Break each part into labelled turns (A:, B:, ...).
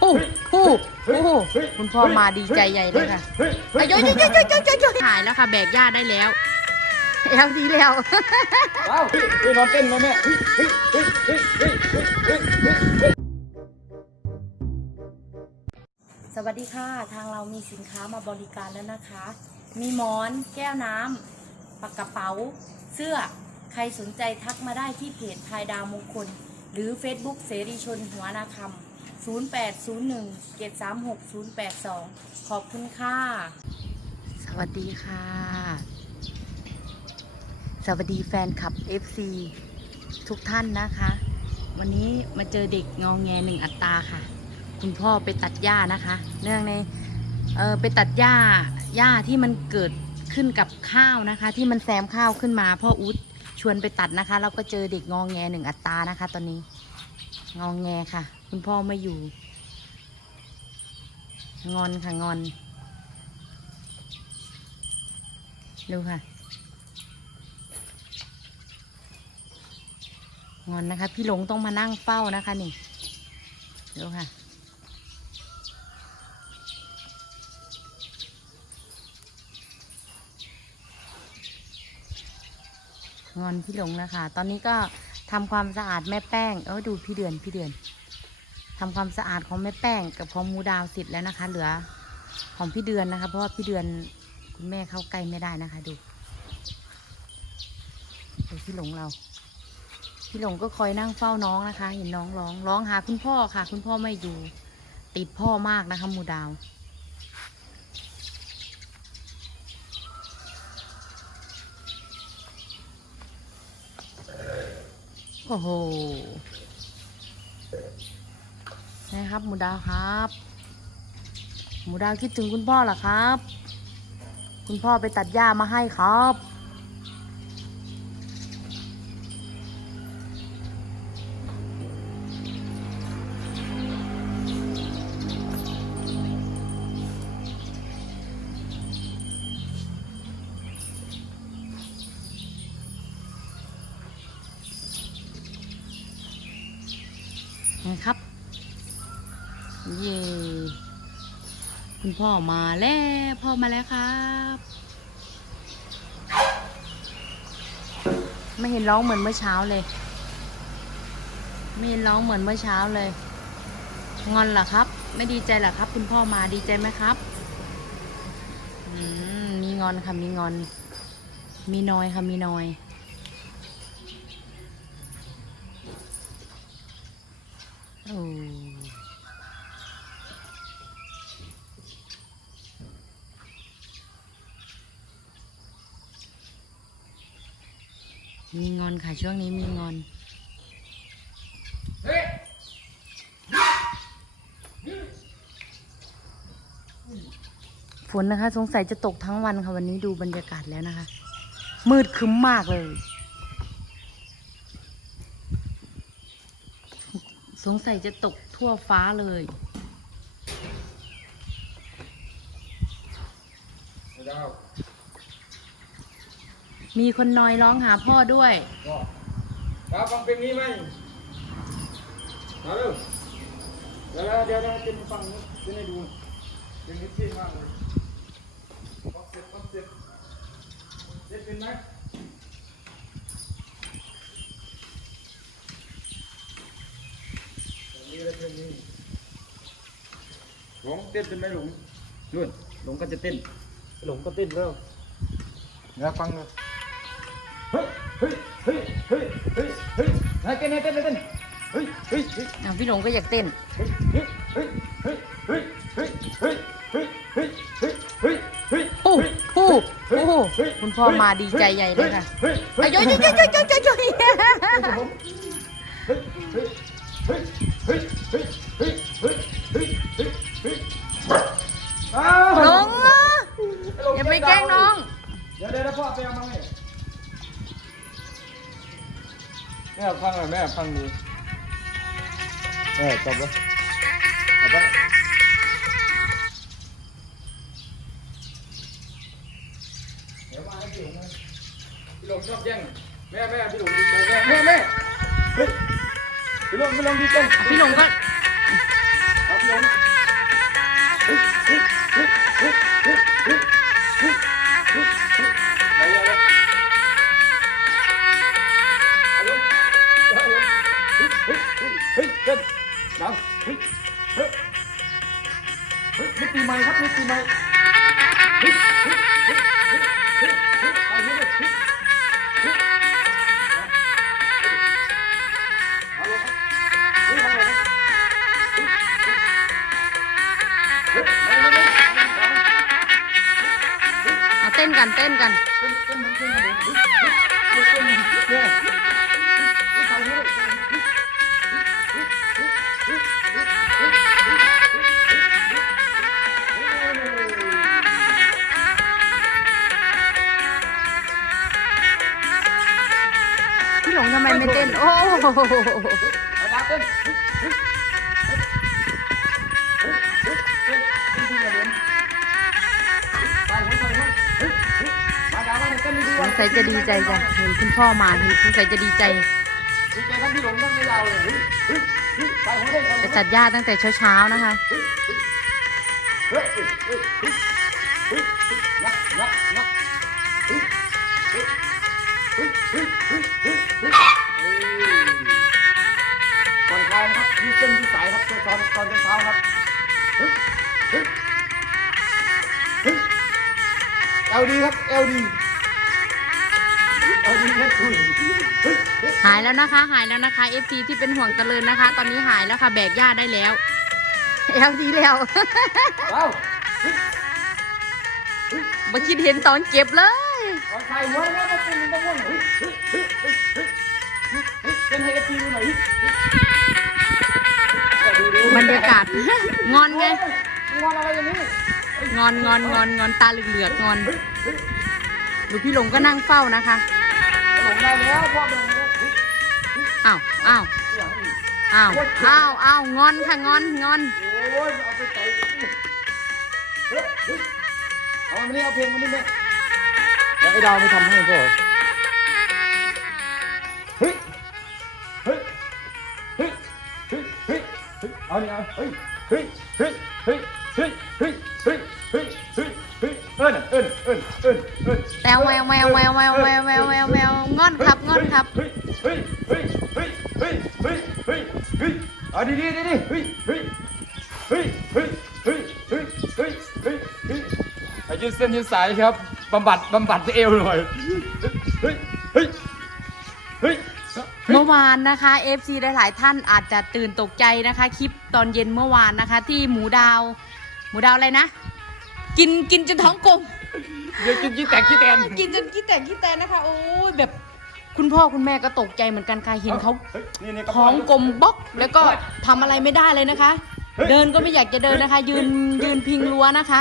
A: โอ้โหโอ้โหคุณพ่อมาดีใจใหญ่เลยค่ะอายุยยยยยยหายแล้วค่ะ แบกหญ้าได้แล้วแล้วดีแล้ว
B: ว้าวนอนเต้นไหมแม่
A: สวัสดีค่ะ ทางเรามีสินค้ามาบริการแล้วนะคะ มีหมอน แก้วน้ำปากกระเป๋า เสื้อ ใครสนใจทักมาได้ที่เพจพายดาวมงคล หรือ Facebook เสรีชนหัวนาคำ0801 736 082 ขอบคุณค่ะ สวัสดีค่ะ สวัสดีแฟนคลับ FC ทุกท่านนะคะ วันนี้มาเจอเด็กงองแงหนึ่งอัตราค่ะ คุณพ่อไปตัดหญ้านะคะ เนื่องในเออไปตัดหญ้าหญ้าที่มันเกิดขึ้นกับข้าวนะคะ ที่มันแซมข้าวขึ้นมาพ่ออุ๊ด ชวนไปตัดนะคะแล้วก็เจอเด็กงองแงหนึ่งอัตรานะคะ ตอนนี้ งองแงค่ะ คุณพ่อไม่อยู่ งอนค่ะงอนดูค่ะ งอนนะคะ พี่หลงต้องมานั่งเฝ้านะคะนี่ดูค่ะ งอนพี่หลงนะคะตอนนี้ก็ทำความสะอาดแม่แป้ง เออดูพี่เดือนพี่เดือนทำความสะอาดของแม่แป้งกับของมูดาวเสร็จแล้วนะคะ เหลือของพี่เดือนนะคะ เพราะว่าพี่เดือนคุณแม่เข้าใกล้ไม่ได้นะคะ ดูดูพี่หลงเรา พี่หลงก็คอยนั่งเฝ้าน้องนะคะ เห็นน้องร้องร้องหาคุณพ่อค่ะ คุณพ่อไม่อยู่ ติดพ่อมากนะคะมูดาว โอ้โหนะครับหมูดาวครับ หมูดาวคิดถึงคุณพ่อเหรอครับ คุณพ่อไปตัดหญ้ามาให้ครับนะครับ คุณพ่อมาแล้วพ่อมาแล้วครับ ไม่เห็นร้องเหมือนเมื่อเช้าเลย ไม่เห็นร้องเหมือนเมื่อเช้าเลย งอนเหรอครับ ไม่ดีใจเหรอครับ คุณพ่อมาดีใจไหมครับอืมมีงอนค่ะมีงอน มีน้อยค่ะมีน้อยโอ้ มีงอนค่ะช่วงนี้มีงอน
B: เฮ้ย
A: ฝนนะคะ สงสัยจะตกทั้งวันค่ะวันนี้ดูบรรยากาศแล้วนะคะ มืดครึ้มมากเลย สงสัยจะตกทั่วฟ้าเลย
B: ไม่ได้
A: มีคนนอยร้องหาพ่อด้วย
B: ก็ครับฟังเพลงนี้ไหมมาเร็วเดี๋ยวเดี๋ยวเดี๋ยวเต้นฟังเต้นให้ดูเพลงนี้เท่มากเลยฟังเสร็จฟังเสร็จเต้นเป็นไหมเพลงนี้เลยเพลงนี้หลงเต้นเป็นไหมหลงนู่นหลงก็จะเต้นหลงก็เต้นแล้วเดี๋ยวฟังเลย เฮ้ยเฮ้ยเฮ้ยเฮ้ยเฮ้ยเฮ้ยเต้นไหนเต้นไหนเต้นเฮ้ยเฮ้ยเฮ้ย
A: อะพี่หลงก็อยากเต้น
B: เฮ้ยเฮ้ยเฮ้ยเฮ้ยเฮ้ยเฮ้ยเฮ้ยเฮ้ยเฮ้ยเฮ้ยเฮ้ยเฮ้ย
A: โอ้โหโอ้โหคุณพ่อมาดีใจใหญ่เลยค่ะ
B: เฮ้ย
A: อายุยยยยยยย
B: เฮ้ยเฮ้ยเฮ้ย
A: แม่
B: ฟังหน่อยแม่ฟังดูเออจบแล้วจบแล้วเดี๋ยวมาให้พี่หลงนะพี่หลงชอบแย่งแม่แม่พี่หลงดีใจแม่แม่แม่งพี่หลงดีเต้น
A: อะพี่หลงก็
B: ฮ้ยเฮ้ยเต้นดาวเฮ้ยเฮ้ยเฮ้ยนี่ปีใหล
A: งทำไมไม่เต้น โอ้โหสงสัยจะดีใจจ้ะเห็นคุณพ่อมาเห็นสงสัยจะดีใจ
B: จะจัด
A: ญาติตั้งแต่เช้าๆนะคะ
B: ตอนตอนเช้าครับเฮ้ยเฮ้ยเฮ้ยเอลดีครับเอลดีเอลดีครับคุณ
A: หายแล้วนะคะ หายแล้วนะคะ FT ที่เป็นห่วงเจริญนะคะ ตอนนี้หายแล้วค่ะแบกหญ้าได้แล้วเอลดีแล้ว
B: เอ้า
A: บ่คิดเห็นตอนเก็บเลย
B: เอาใส่หัวแล้วมาเป็นมันเฮ้ยเฮ้ยเฮ้ยเฮ้ยเฮ้ยเฮ้ยเฮ้ยเป็นให้เอฟซีดูหน่อยเฮ้ยเฮ้ยดูดู
A: บรรยากาศ งอนไง
B: เฮ้ยงอนอะไรอย่างนี้
A: งอนงอนงอนงอนตาเหลือกๆงอน
B: เฮ้ยเฮ้ย
A: ดูพี่หลงก็นั่งเฝ้านะคะ
B: หลงได้แล้วพ่อเดินแล้วเฮ้ย
A: อ้าวอ้าว
B: อย่างนี้
A: อ้าวอ้าวอ้าวงอนค่ะงอนงอน
B: โอ้ยเอาไปใส่เฮ้ยเฮ้ยเอามานี่เอาเพลงมานี่แม่แล้วไอ้ดาวไม่ทำให้ก็เเฮ้ยเอานี่เอาเฮ้ยเฮ้ยเฮ้ยเฮ้ยเฮ้ยเฮ้ยเฮ้ยเฮ้ยเฮ้ยเฮ้ยเอิ้นเอิ้นเอิ้นเอิ้นเอิ้น
A: แมวแมวแมวแมวแมวแมวแมวแมวแมวงอนครับงอนครับ
B: เฮ้ยเฮ้ยเฮ้ยเฮ้ยเฮ้ยเฮ้ยเฮ้ยเฮ้ยเอาดีดีดีดีเฮ้ยเฮ้ยเฮ้ยเฮ้ยเฮ้ยเฮ้ยเฮ้ยเฮ้ยเฮ้ยอายืดเส้นยืดสายครับบำบัดบำบัดเอวหน่อยเฮ้ยเฮ้ยเฮ้ย
A: เมื่อวานนะคะ FC หลายๆท่านอาจจะตื่นตกใจนะคะ คลิปตอนเย็นเมื่อวานนะคะ ที่หมูดาว หมูดาวอะไรนะ กินกินจนท้องกลม
B: เดี๋ยวกินกี้แตกกี้แตน
A: กินจนขี้แตกขี้แตนนะคะ โอ้ยแบบคุณพ่อคุณแม่ก็ตกใจเหมือนกันค่ะเห็นเขา
B: ฮ้ยนี่นี่ระ
A: ท้
B: ป๋
A: องกลมบล็อกแล้วก็ทำอะไรไม่ได้เลยนะคะ
B: เฮ้ย
A: เดินก็ไม่อยากจะเดินนะคะ ยืนยืนพิงรั้วนะคะ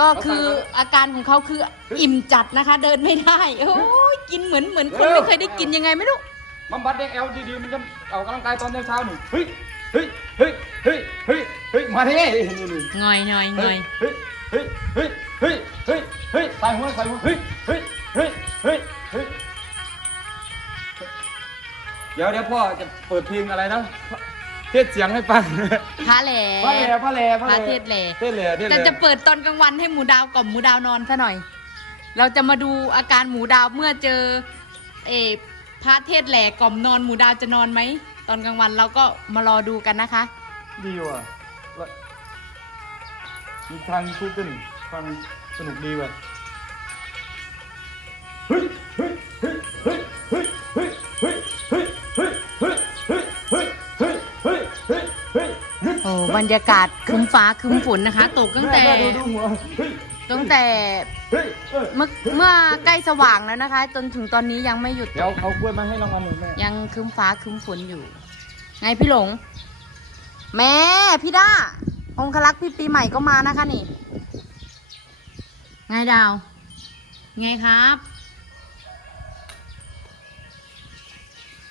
A: ก็คืออาการของเขาคืออิ่มจัดนะคะ เดินไม่ได้โอ้ยกินเหมือนเหมือนคนไม่เคยได้กินยังไงไม่รู้
B: บำบัดเอวดีๆมันจะออกกำลังกายตอนเช้าๆหนูเฮ้ยเฮ้ยเฮ้ยเฮ้ยเฮ้ยเฮ้ยมาดินี่นี่
A: งอยงอยงอย
B: เฮ้ยเฮ้ยเฮ้ยเฮ้ยเฮ้ยเฮ้ยใส่หัวใส่หัวเฮ้ยเฮ้ยเฮ้ยเฮ้ยเฮ้ยเดี๋ยวเดี๋ยวพ่อจะเปิดเพลงอะไรนะเทศเสียงให้ฟัง
A: พระแหล่
B: พระแหล่พระแหล่
A: พระเทศแหล่
B: เทศแหล่เทศแห
A: แต่
B: ล่
A: จะเปิดตอนกลางวันให้หมูดาวกล่อมหมูดาวนอนซะหน่อย เราจะมาดูอาการหมูดาวเมื่อเจอเออ พระเทศแหล่กล่อมนอนหมูดาวจะนอนไหม ตอนกลางวันเราก็มารอดูกันนะคะ
B: ดีว่ะแล้วมีทางพูดขึ้นฟังสนุกดีว่ะเฮ้ยเฮ้ยเฮ้ยเฮ้ยเฮ้ยเฮ้ยเฮ้ยเฮ้ยเฮ้ยเฮ้ยเฮ้ยเฮ้ยเฮ้ยเฮ้ยเฮ้ยเฮ้ยเฮ้ย
A: โอ้บรรยากาศครึ้มฟ้าครึ้มฝนนะคะ ตกตั้งแต่
B: ม่ดูดูหัวเฮ้ย
A: ตั้งแต่
B: เฮ้ยเฮ้ย
A: เมื่อเมื่อใกล้สว่างแล้วนะคะ จนถึงตอนนี้ยังไม่หยุดต
B: เดี๋ยว
A: ก
B: เอากล้วยมาให้รางวัลหนึ่งแม่
A: ยังครึ้มฟ้าครึ้มฝนอยู่ ไงพี่หลง แม่พี่ด้าองคลักษ์พี่ปีใหม่ก็มานะคะนี่ ไงดาว ไงครับ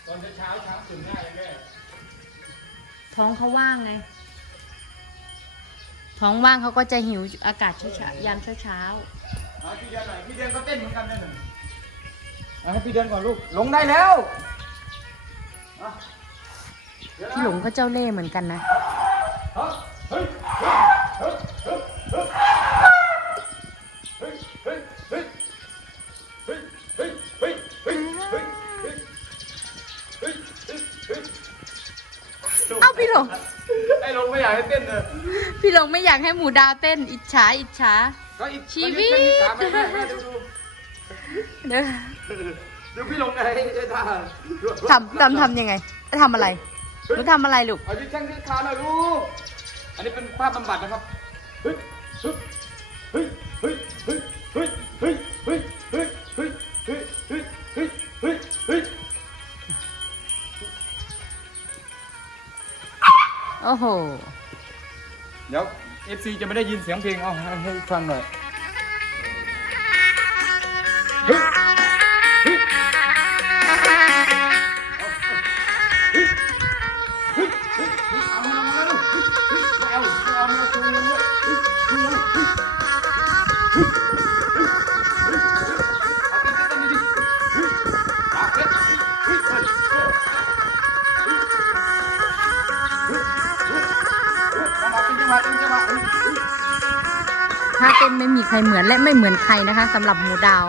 B: ตอนเช้าเช้าตื่นง่ายแม่
A: ท้องเขาว่างไง ท้องว่างเขาก็จะหิวอากาศเช้ายามเช้า
B: เช้าพี่เดือนหน่อยพี่เดือนก็เต้นเหมือนกันนะหนึ่งเอาให้พี่เดือนก่อนลูกลงได้แล้ว
A: พี่หลงก็เจ้าเล่เหมือนกันนะ
B: เอา
A: พี่หลง
B: ไอ้ลงไม่อยากให้เต้นเลย
A: พี่หลงไม่อยากให้หมูดาวเต้น อิจฉาอิจฉา
B: ก็อีก
A: ชีวิต
B: ก็ยึดเส้นที่สามไปแม่แม่ดูดู
A: เดี๋ยว
B: ดูพี่ลงไงไอ้ท่า
A: ทำทำทำยังไงทำอะไรหนูทำอะไรลูก
B: เอายึดแข้งยึดขาหน่อยลูกอันนี้เป็นภาพบำบัดนะครับเฮ้ยเฮ้ยเฮ้ยเฮ้ยเฮ้ยเฮ้ยเฮ้ยเฮ้ยเฮ้ยเฮ้ยเฮ้ยเฮ้ยเฮ้ยเฮ้ยเฮ้ย
A: โอ้โห
B: เดี๋ยว FC จะไม่ได้ยินเสียงเพลงเอาให้ให้ฟังหน่อย
A: ถ้าเต้นไม่มีใครเหมือนและไม่เหมือนใครนะคะสำหรับหมูดาว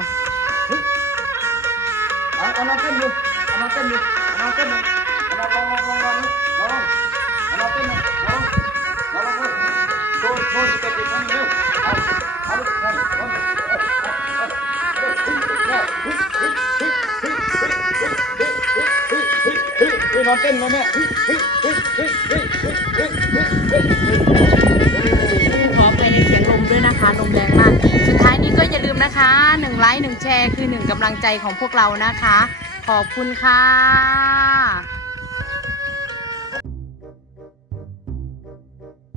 B: เอาเต้นดูเอาเต้นดูเอาเต้นดูเอาลองลองลองลองลองเอาเต้นดูลองลองลองลองโชว์โชว์สเต็ปอีกครั้งเร็วเอาเอาเอาเอาเอาน้องเต้นนะแม่
A: ขอไปในเสียงลมด้วยนะคะลมแรงมาก สุดท้ายนี้ก็อย่าลืมนะคะ1ไลค์1แชร์คือหนึ่งกำลังใจของพวกเรานะคะ ขอบคุณค่ะ